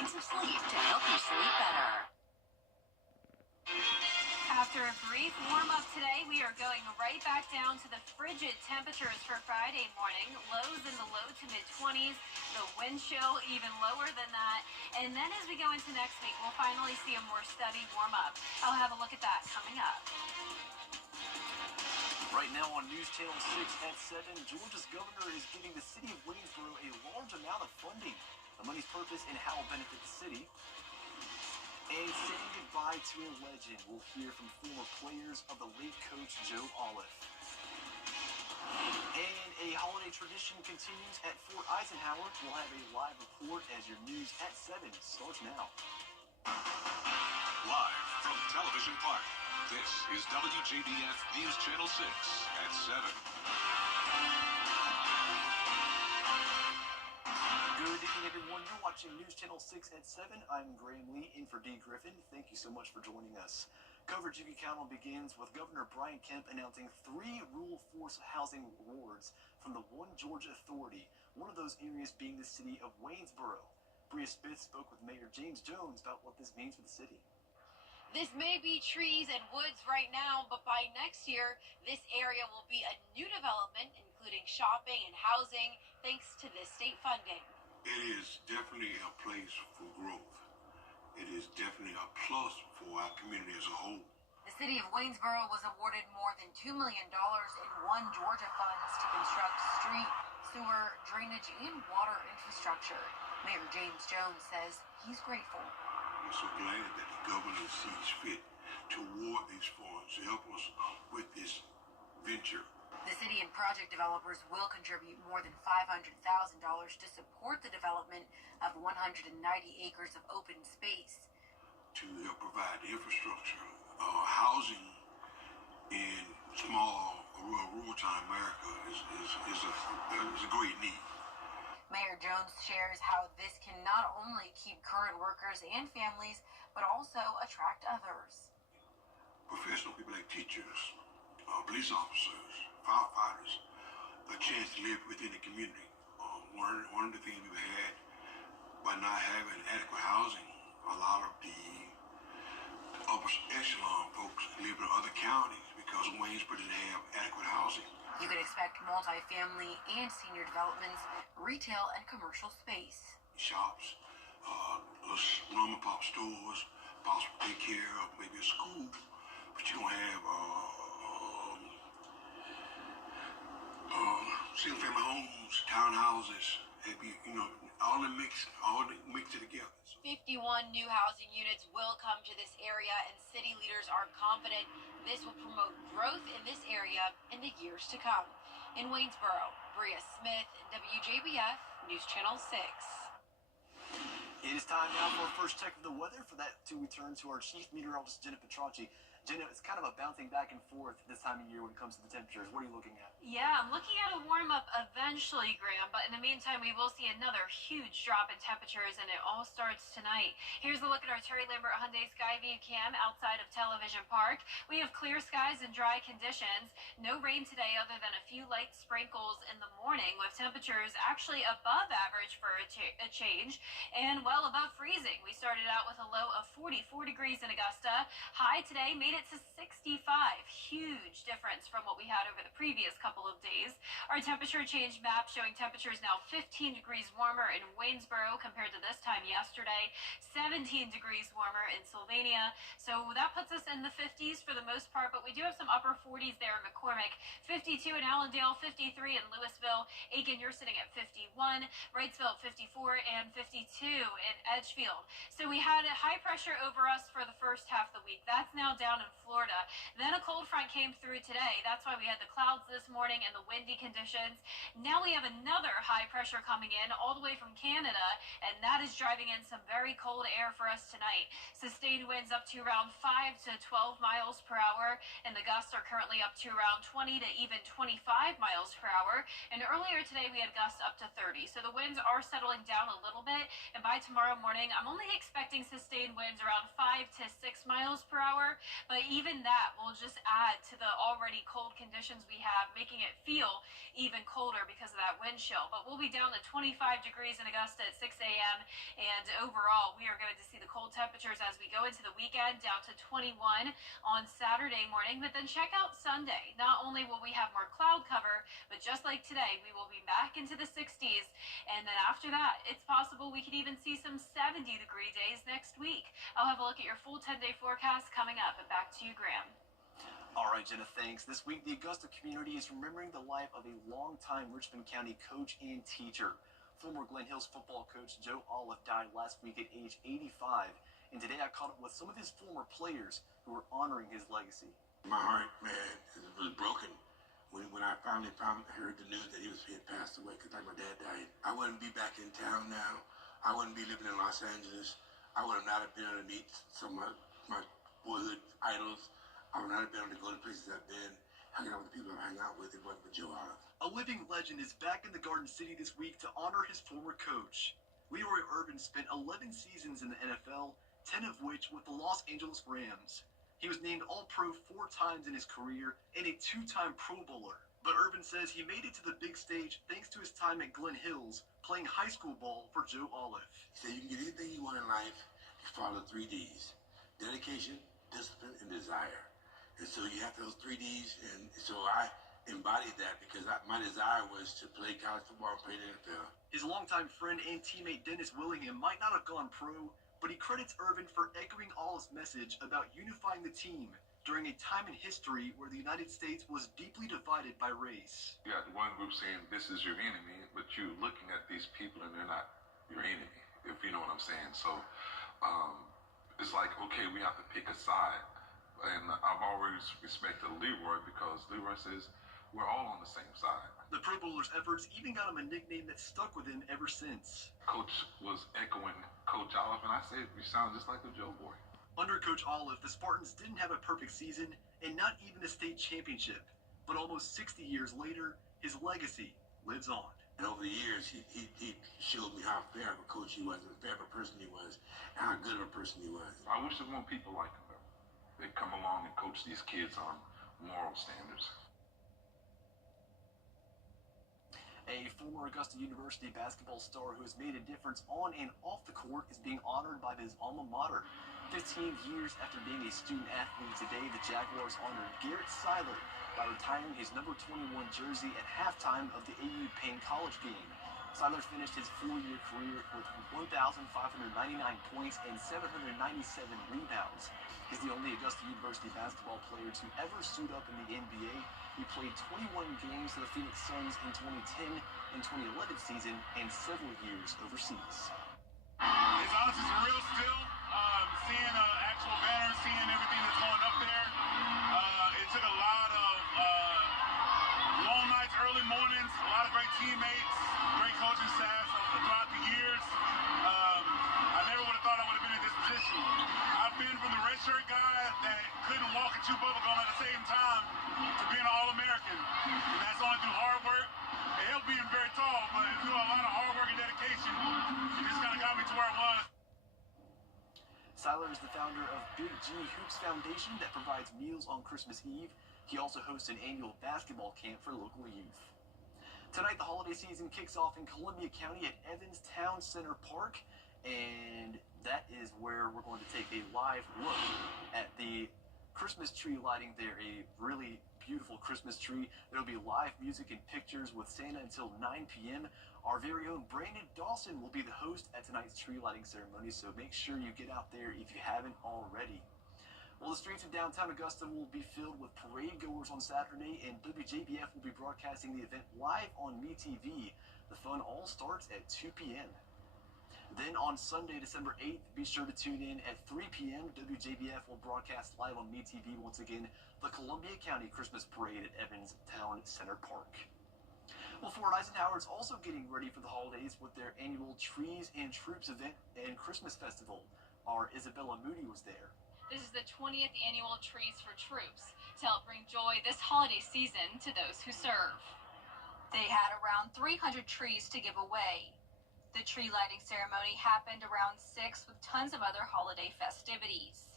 science of sleep to help you sleep better. After a brief warm-up today, we are going right back down to the frigid temperatures for Friday morning. Lows in the low to mid-20s, the wind chill even lower than that. And then as we go into next week, we'll finally see a more steady warm-up. I'll have a look at that coming up. Right now on News Channel 6 at 7, Georgia's governor is giving the city of Waynesboro a large amount of funding. The money's purpose and how it will benefit the city. And saying goodbye to a legend, we'll hear from former players of the late coach Joe Olive. And a holiday tradition continues at Fort Eisenhower. We'll have a live report as your news at 7 starts now. Live from Television Park, this is WJBF News Channel 6 at 7. Good evening, everyone. You're watching News Channel 6 at 7. I'm Graham Lee, in for D. Griffin. Thank you so much for joining us. Coverage you can count on begins with Governor Brian Kemp announcing 3 rural force housing awards from the One Georgia Authority, one of those areas being the city of Waynesboro. Bria Smith spoke with Mayor James Jones about what this means for the city. This may be trees and woods right now, but by next year, this area will be a new development, including shopping and housing, thanks to this state funding. It is definitely a place for growth. It is definitely a plus for our community as a whole. The city of Waynesboro was awarded more than $2 million in One Georgia funds to construct street, sewer, drainage, and water infrastructure. Mayor James Jones says he's grateful. We're so glad that the governor sees fit to award these funds to help us with this venture. The city and project developers will contribute more than $500,000 to support the development of 190 acres of open space. To help provide the infrastructure, housing in small rural town America is a great need. Mayor Jones shares how this can not only keep current workers and families, but also attract others. Professional people like teachers, police officers, firefighters, a chance to live within the community. One of the things we've had by not having adequate housing, a lot of the upper echelon folks live in other counties because Waynesboro didn't have adequate housing. You can expect multifamily and senior developments, retail and commercial space. Shops, mom and pop stores, possible daycare, or maybe a school, but you don't have single family homes, townhouses, all mixed together. 51 new housing units will come to this area, and city leaders are confident this will promote growth in this area in the years to come. In Waynesboro, Bria Smith, WJBF News Channel 6. It is time now for our first check of the weather. For that, we turn to our chief meteorologist, Jenna Petracci. Jenna, it's kind of a bouncing back and forth this time of year when it comes to the temperatures. What are you looking at? Yeah, I'm looking at a warm-up eventually, Graham, but in the meantime, we will see another huge drop in temperatures, and it all starts tonight. Here's a look at our Terry Lambert Hyundai Skyview cam outside of Television Park. We have clear skies and dry conditions. No rain today other than a few light sprinkles in the morning, with temperatures actually above average for a change and well above freezing. We started out with a low of 44 degrees in Augusta. High today made it to 65. Huge difference from what we had over the previous couple of days. Our temperature change map showing temperatures now 15 degrees warmer in Waynesboro compared to this time yesterday, 17 degrees warmer in Sylvania. So that puts us in the 50s for the most part, but we do have some upper 40s there in McCormick, 52 in Allendale, 53 in Louisville. Aiken, you're sitting at 51, Wrightsville 54, and 52 in Edgefield. So we had a high pressure over us for the first half of the week. That's now down in Florida. Then a cold front came through today. That's why we had the clouds this morning and the windy conditions. Now we have another high pressure coming in all the way from Canada, and that is driving in some very cold air for us tonight. Sustained winds up to around 5 to 12 miles per hour, and the gusts are currently up to around 20 to even 25 miles per hour. And earlier today we had gusts up to 30. So the winds are settling down a little bit, and by tomorrow morning I'm only expecting sustained winds around 5 to 6 miles per hour. But even that will just add to the already cold conditions we have, making it feel even colder because of that wind chill. But we'll be down to 25 degrees in Augusta at 6 a.m. And overall, we are going to see the cold temperatures as we go into the weekend, down to 21 on Saturday morning. But then check out Sunday. Not only will we have more cloud cover, but just like today, we will be back into the 60s. And then after that, it's possible we could even see some 70-degree days next week. I'll have a look at your full 10-day forecast coming up. And back to you, Graham. All right, Jenna, thanks. This week, the Augusta community is remembering the life of a longtime Richmond County coach and teacher. Former Glen Hills football coach Joe Olive died last week at age 85. And today I caught up with some of his former players who are honoring his legacy. My heart, man, was broken when I finally heard the news that he had passed away, because like my dad died. I wouldn't be back in town now. I wouldn't be living in Los Angeles. I would not have been able to meet some of my boyhood idols. I would not have been able to go to places I've been, hanging out with the people I hang out with. It wasn't for Joe Olive. A living legend is back in the Garden City this week to honor his former coach. Leroy Irvin spent 11 seasons in the NFL, 10 of which with the Los Angeles Rams. He was named All-Pro 4 times in his career and a 2-time Pro Bowler. But Irvin says he made it to the big stage thanks to his time at Glen Hills, playing high school ball for Joe Olive. He said you can get anything you want in life, you follow 3 Ds: dedication, discipline, and desire. And so you have those 3 Ds, and so I embodied that because my desire was to play college football and play in the NFL. His longtime friend and teammate Dennis Willingham might not have gone pro, but he credits Irvin for echoing Olive's message about unifying the team during a time in history where the United States was deeply divided by race. You got one group saying this is your enemy, but you're looking at these people and they're not your enemy, if you know what I'm saying. So it's like, okay, we have to pick a side. And I've always respected Leroy because Leroy says we're all on the same side. The Pro Bowler's efforts even got him a nickname that stuck with him ever since. Coach was echoing Coach Olive, and I said, you sound just like the Joe boy. Under Coach Olive, the Spartans didn't have a perfect season and not even a state championship. But almost 60 years later, his legacy lives on. And over the years, he showed me how fair of a coach he was, and fair of a person he was, and how good of a person he was. I wish there were more people like him. They come along and coach these kids on moral standards. A former Augusta University basketball star who has made a difference on and off the court is being honored by his alma mater. 15 years after being a student athlete today, the Jaguars honored Garrett Seiler by retiring his number 21 jersey at halftime of the AU Payne College game. Seiler finished his 4-year career with 1,599 points and 797 rebounds. He's the only Augusta University basketball player to ever suit up in the NBA. He played 21 games for the Phoenix Suns in 2010 and 2011 season and several years overseas. It's honestly surreal still, seeing actual banners, seeing everything that's going up there. It took a lot of long nights, early mornings, a lot of great teammates, great coaching staff throughout the years. I never would have thought I would have been in this position. I've been from the redshirt guy that couldn't walk and chew bubblegum at the same time to being an All-American. And that's only through hard work. It helped being very tall, but through a lot of hard work and dedication, it just kind of got me to where I was. Seiler is the founder of Big G Hoops Foundation that provides meals on Christmas Eve. He also hosts an annual basketball camp for local youth. Tonight, the holiday season kicks off in Columbia County at Evans Town Center Park, and that is where we're going to take a live look at the Christmas tree lighting there, a really beautiful Christmas tree. There'll be live music and pictures with Santa until 9 p.m. Our very own Brandon Dawson will be the host at tonight's tree lighting ceremony, so make sure you get out there if you haven't already. Well, the streets of downtown Augusta will be filled with parade goers on Saturday, and WJBF will be broadcasting the event live on MeTV. The fun all starts at 2 p.m. Then on Sunday, December 8th, be sure to tune in at 3 p.m. WJBF will broadcast live on MeTV once again the Columbia County Christmas Parade at Evans Town Center Park. Well, Fort Eisenhower is also getting ready for the holidays with their annual Trees and Troops event and Christmas festival. Our Isabella Moody was there. This is the 20th annual Trees for Troops to help bring joy this holiday season to those who serve. They had around 300 trees to give away. The tree lighting ceremony happened around 6 with tons of other holiday festivities.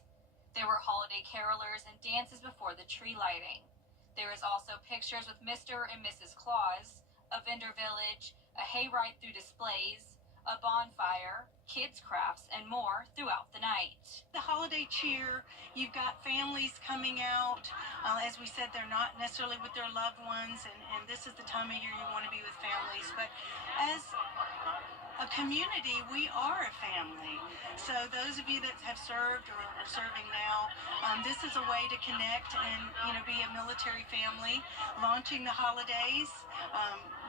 There were holiday carolers and dances before the tree lighting. There is also pictures with Mr. and Mrs. Claus, a vendor village, a hayride through displays, a bonfire, kids' crafts, and more throughout the night. The holiday cheer, you've got families coming out. As we said, they're not necessarily with their loved ones, and this is the time of year you want to be with families. But as a community, we are a family. So those of you that have served or are serving now, this is a way to connect and, be a military family. Launching the holidays,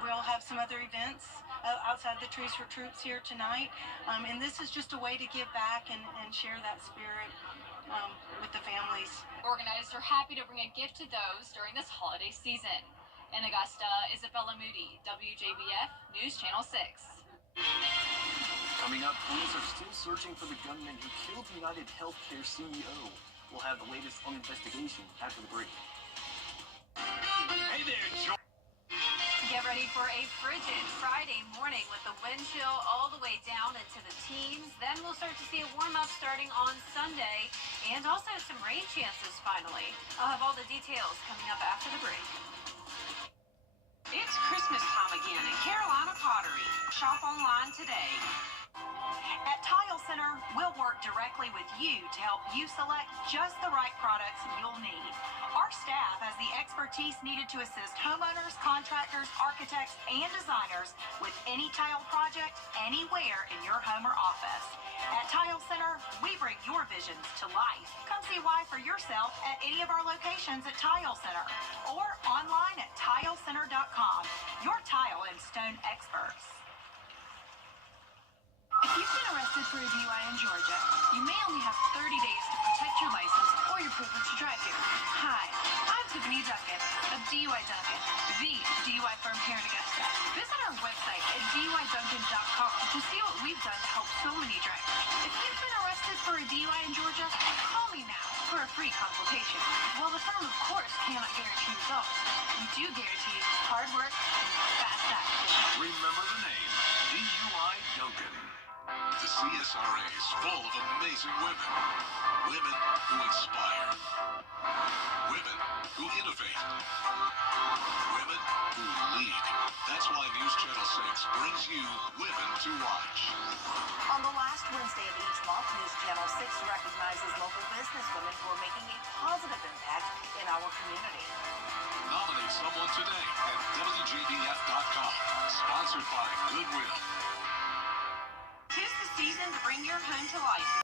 we'll have some other events outside the Trees for Troops here tonight. And this is just a way to give back and share that spirit with the families. Organizers are happy to bring a gift to those during this holiday season. In Augusta, Isabella Moody, WJBF News Channel 6. Coming up, police are still searching for the gunman who killed United Healthcare CEO. We'll have the latest on the investigation after the break. Hey there, Joe. Get ready for a frigid Friday morning with the wind chill all the way down into the teens. Then we'll start to see a warm-up starting on Sunday and also some rain chances finally. I'll have all the details coming up after the break. It's Christmas time again at Carolina Pottery. Shop online today. At Tile Center, we'll work directly with you to help you select just the right products you'll need. Our staff has the expertise needed to assist homeowners, contractors, architects, and designers with any tile project anywhere in your home or office. At Tile Center, we bring your visions to life. Come see why for yourself at any of our locations at Tile Center or online at tilecenter.com. Your tile and stone experts. If you've been arrested for a DUI in Georgia, you may only have 30 days to protect your license or your privilege to drive here. Hi, I'm Tiffany Duncan of DUI Duncan, the DUI firm here in Augusta. Visit our website at DUIDuncan.com to see what we've done to help so many drivers. If you've been arrested for a DUI in Georgia, call me now for a free consultation. While the firm, of course, cannot guarantee results, we do guarantee hard work and fast action. Remember the name, DUI Duncan. The CSRA is full of amazing women. Women who inspire. Women who innovate. Women who lead. That's why News Channel 6 brings you Women to Watch. On the last Wednesday of each month, News Channel 6 recognizes local businesswomen who are making a positive impact in our community. Nominate someone today at WJBF.com. Sponsored by Goodwill. 'Tis the season to bring your home to life.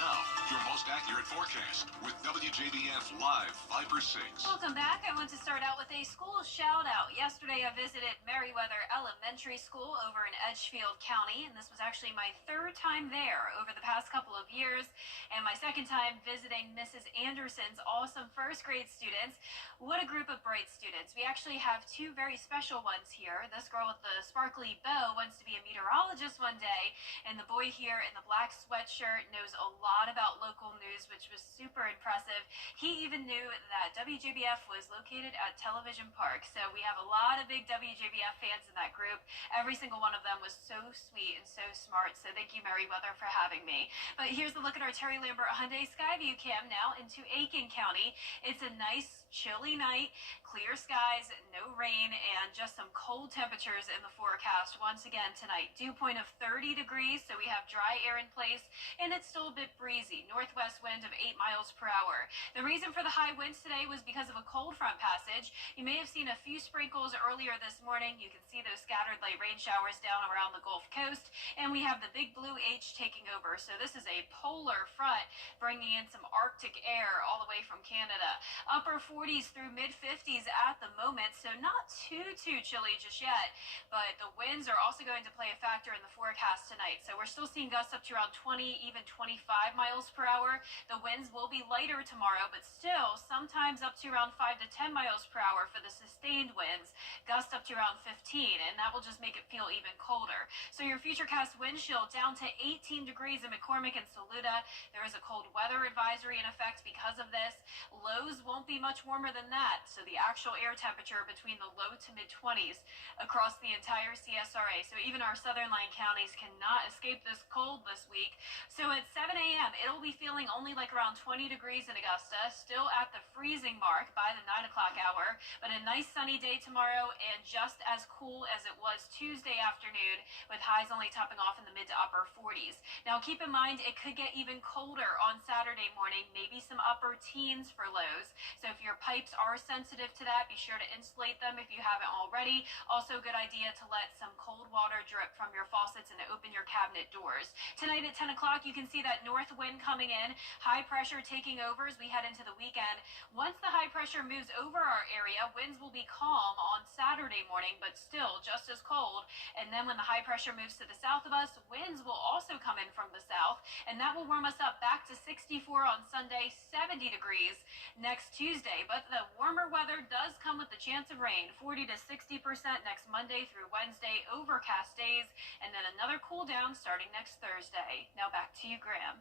Now, your most accurate forecast with WJBF Live 5/6. Welcome back. I want to start out with a school shout out. Yesterday I visited Meriwether Elementary School over in Edgefield County, and this was actually my third time there over the past couple of years, and my second time visiting Mrs. Anderson's awesome first grade students. What a group of bright students. We actually have two very special ones here. This girl with the sparkly bow wants to be a meteorologist one day, and the boy here in the black sweatshirt knows a lot about local news, which was super impressive. He even knew that WJBF was located at Television Park, so we have a lot of big WJBF fans in that group. Every single one of them was so sweet and so smart, so thank you, Meriwether, for having me. But here's a look at our Terry Lambert Hyundai Skyview cam now into Aiken County. It's a nice, chilly night, clear skies, no rain, and just some cold temperatures in the forecast once again tonight. Dew point of 30 degrees, so we have dry air in place, and it's still a bit breezy. Northwest wind of 8 miles per hour. The reason for the high winds today was because of a cold front passage. You may have seen a few sprinkles earlier this morning. You can see those scattered light rain showers down around the Gulf Coast, and we have the big blue H taking over. So this is a polar front bringing in some Arctic air all the way from Canada. Upper 40s through mid 50s at the moment, so not too chilly just yet, but the winds are also going to play a factor in the forecast tonight. So we're still seeing gusts up to around 20, even 25 miles per hour. The winds will be lighter tomorrow, but still sometimes up to around 5 to 10 miles per hour for the sustained winds. Gusts up to around 15, and that will just make it feel even colder. So your futurecast wind chill down to 18 degrees in McCormick and Saluda. There is a cold weather advisory in effect because of this. Lows won't be much warmer warmer than that, so the actual air temperature between the low to mid-20s across the entire CSRA. So even our southern line counties cannot escape this cold this week. So at 7 a.m., it'll be feeling only like around 20 degrees in Augusta, still at the freezing mark by the 9 o'clock hour, but a nice sunny day tomorrow and just as cool as it was Tuesday afternoon, with highs only topping off in the mid to upper 40s. Now keep in mind, it could get even colder on Saturday morning, maybe some upper teens for lows. So if your pipes are sensitive to that, be sure to insulate them if you haven't already. Also a good idea to let some cold water drip from your faucets and open your cabinet doors. Tonight at 10 o'clock, you can see that north wind coming in, high pressure taking over as we head into the weekend. Once the high pressure moves over our area, winds will be calm on Saturday morning, but still just as cold. And then when the high pressure moves to the south of us, winds will also come in from the south, and that will warm us up back to 64 on Sunday, 70 degrees next Tuesday. But the warmer weather does come with the chance of rain, 40 to 60% next Monday through Wednesday, overcast days, and then another cool down starting next Thursday. Now back to you, Graham.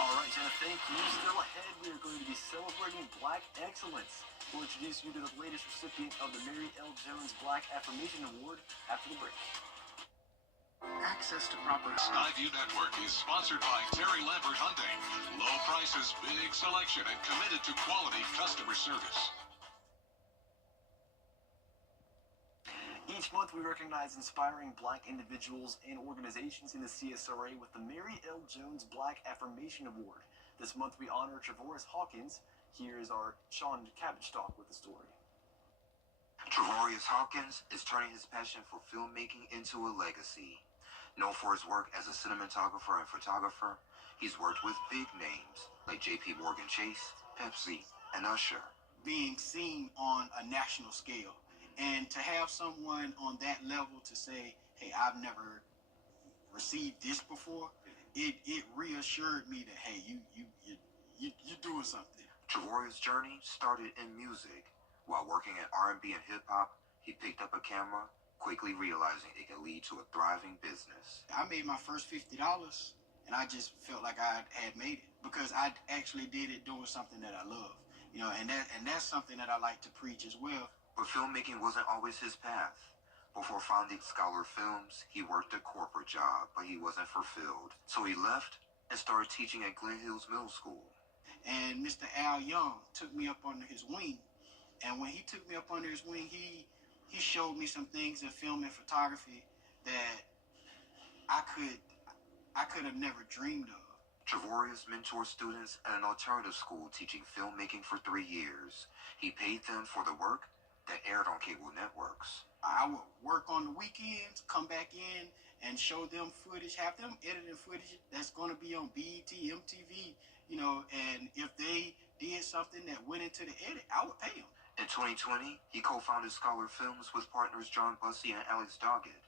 All right, Jenna, thank you. Still ahead, we are going to be celebrating Black Excellence. We'll introduce you to the latest recipient of the Mary L. Jones Black Affirmation Award after the break. Access to proper Skyview Network is sponsored by Terry Lambert Hyundai. Low prices, big selection, and committed to quality customer service. Each month, we recognize inspiring Black individuals and organizations in the CSRA with the Mary L. Jones Black Affirmation Award. This month, we honor Trevorius Hawkins. Here is our Sean Cabbage-Talk with the story. Trevorius Hawkins is turning his passion for filmmaking into a legacy. Known for his work as a cinematographer and photographer, he's worked with big names like J.P. Morgan Chase, Pepsi, and Usher. being seen on a national scale. And to have someone on that level to say, hey, I've never received this before, it reassured me that, hey, you're doing something. Trevorius' journey started in music. While working at R&B and hip-hop, he picked up a camera, quickly realizing it could lead to a thriving business. I made my first $50, and I just felt like I had made it because I actually did it doing something that I love. You know, and that's something that I like to preach as well. But filmmaking wasn't always his path. Before founding Scholar Films, he worked a corporate job, but he wasn't fulfilled. So he left and started teaching at Glen Hills Middle School. And Mr. Al Young took me up under his wing. And when he took me up under his wing, he showed me some things in film and photography that I could have never dreamed of. Trevorius mentored students at an alternative school teaching filmmaking for 3 years. He paid them for the work that aired on cable networks. I would work on the weekends, come back in and show them footage, have them editing footage that's going to be on BET, MTV, you know, and if they did something that went into the edit, I would pay them. In 2020, he co-founded Scholar Films with partners John Bussey and Alex Doggett.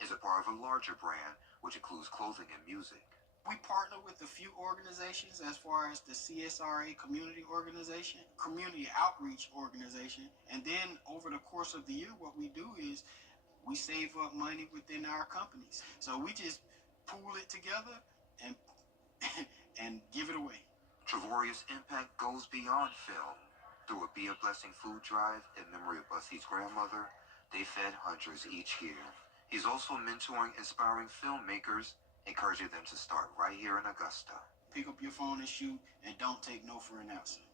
It's a part of a larger brand, which includes clothing and music. We partner with a few organizations as far as the CSRA community organization, community outreach organization, and then over the course of the year, what we do is we save up money within our companies. So we just pool it together and and give it away. Trevorius' impact goes beyond film. Through a Be a Blessing food drive in memory of Bussey's grandmother, they fed hundreds each year. He's also mentoring inspiring filmmakers, encouraging them to start right here in Augusta. Pick up your phone and shoot, and don't take no for an answer.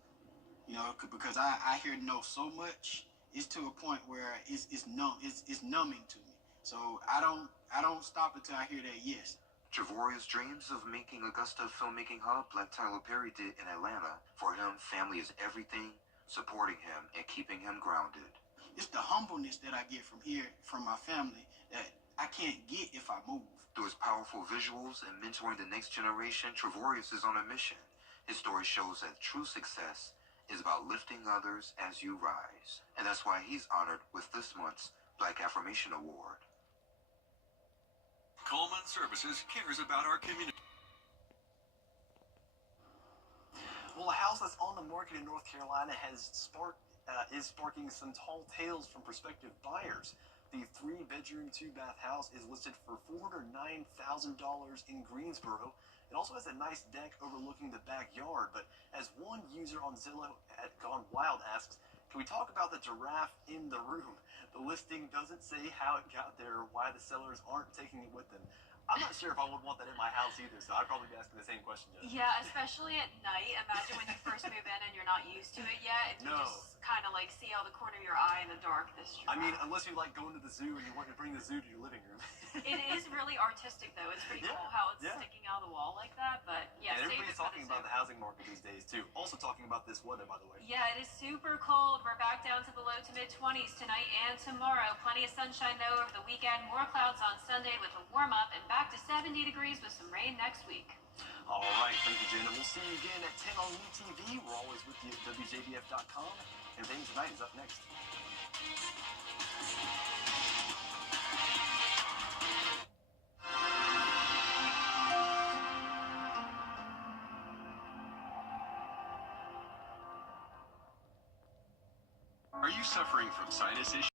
You know, because I hear no so much, it's to a point where it's numbing to me. So I don't stop until I hear that yes. Trevorius dreams of making Augusta a filmmaking hub like Tyler Perry did in Atlanta. For him, family is everything, supporting him and keeping him grounded. It's the humbleness that I get from here, from my family, that I can't get if I move. Through his powerful visuals and mentoring the next generation, Trevorius is on a mission. His story shows that true success is about lifting others as you rise. And that's why he's honored with this month's Black Affirmation Award. Coleman Services cares about our community. Well, a house that's on the market in North Carolina is sparking some tall tales from prospective buyers. The 3-bedroom, 2-bath house is listed for $409,000 in Greensboro. It also has a nice deck overlooking the backyard, but as one user on Zillow had gone wild asks, can we talk about the giraffe in the room? The listing doesn't say how it got there or why the sellers aren't taking it with them. I'm not sure if I would want that in my house either, so I'd probably be asking the same question, Jeff. Yeah, especially at night. Imagine when you first move in and you're not used to it yet, and you just kind of like see out the corner of your eye in the dark. This giraffe. I mean, unless you like going to the zoo and you want to bring the zoo to your living room. It is really artistic, though. It's pretty cool how it's sticking out of the wall like that. But yeah, and everybody's talking about the housing market these days too. Also talking about this weather, by the way. Yeah, it is super cold. We're back down to the low to mid 20s tonight and tomorrow. Plenty of sunshine though over the weekend. More clouds on Sunday with a warm up, and back to 70 degrees with some rain next week. All right, thank you, Jen. And we'll see you again at 10 on UTV. We're always with you at WJBF.com. Entertainment Tonight is up next. Are you suffering from sinus issues?